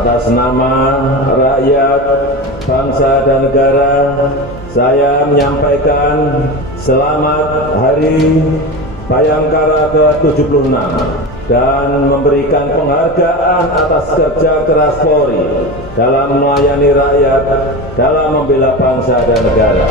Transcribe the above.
Atas nama rakyat, bangsa dan negara, saya menyampaikan selamat Hari Bayangkara ke-76 dan memberikan penghargaan atas kerja keras Polri dalam melayani rakyat, dalam membela bangsa dan negara.